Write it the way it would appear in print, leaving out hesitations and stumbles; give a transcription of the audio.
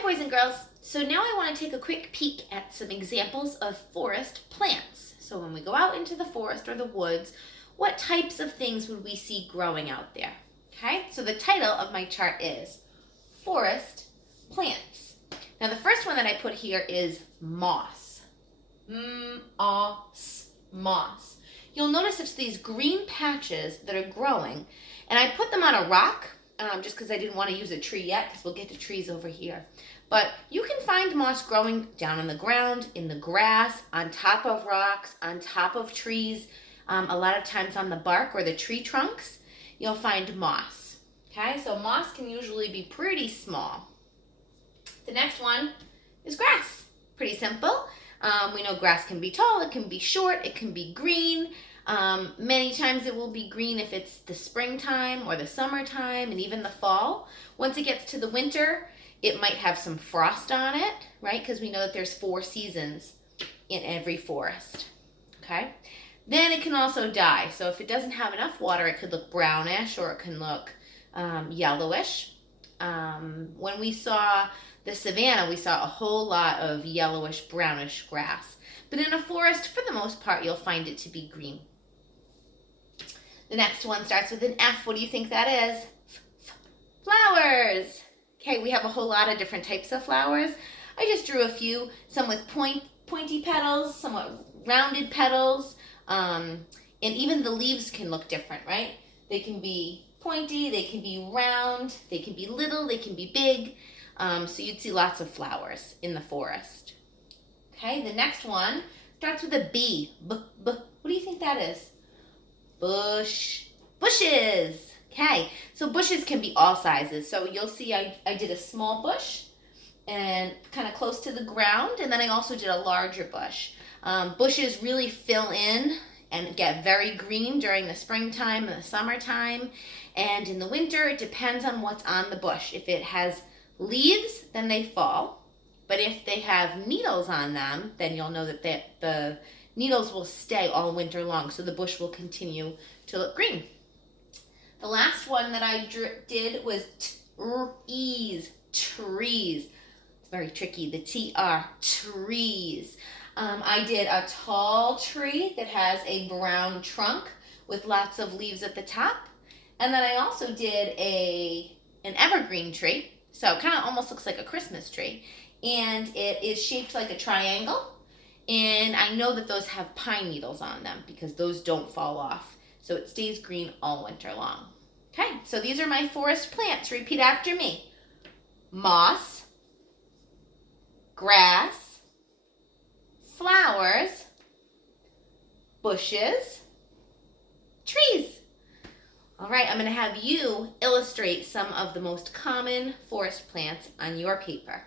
Hi boys and girls. So now I want to take a quick peek at some examples of forest plants. So when we go out into the forest or the woods, what types of things would we see growing out there? Okay, so the title of my chart is Forest Plants. Now the first one that I put here is moss. Moss. You'll notice it's these green patches that are growing, and I put them on a rock just because I didn't want to use a tree yet, because we'll get to trees over here. But you can find moss growing down on the ground, in the grass, on top of rocks, on top of trees. A lot of times on the bark or the tree trunks, you'll find moss. Okay, so moss can usually be pretty small. The next one is grass. Pretty simple. We know grass can be tall, it can be short, it can be green. Many times it will be green if it's the springtime or the summertime and even the fall. Once it gets to the winter, it might have some frost on it, right? Because we know that there's 4 seasons in every forest, okay? Then it can also die. So if it doesn't have enough water, it could look brownish or it can look yellowish. When we saw the savanna, we saw a whole lot of yellowish, brownish grass. But in a forest, for the most part, you'll find it to be green. The next one starts with an F. What do you think that is? Flowers. Okay, we have a whole lot of different types of flowers. I just drew a few, some with pointy petals, somewhat rounded petals, and even the leaves can look different, right? They can be pointy, they can be round, they can be little, they can be big. So you'd see lots of flowers in the forest. Okay, the next one starts with a B. What do you think that is? Bushes. Okay, so bushes can be all sizes. So you'll see I did a small bush and kind of close to the ground, and then I also did a larger bush. Bushes really fill in and get very green during the springtime and the summertime. And in the winter, it depends on what's on the bush. If it has leaves, then they fall. But if they have needles on them, then you'll know that the needles will stay all winter long, so the bush will continue to look green. The last one that I did was trees. It's very tricky, the T-R, trees. I did a tall tree that has a brown trunk with lots of leaves at the top. And then I also did an evergreen tree. So it kind of almost looks like a Christmas tree. And it is shaped like a triangle. And I know that those have pine needles on them because those don't fall off. So it stays green all winter long. Okay, so these are my forest plants. Repeat after me. Moss, grass, flowers, bushes, trees. All right, I'm going to have you illustrate some of the most common forest plants on your paper.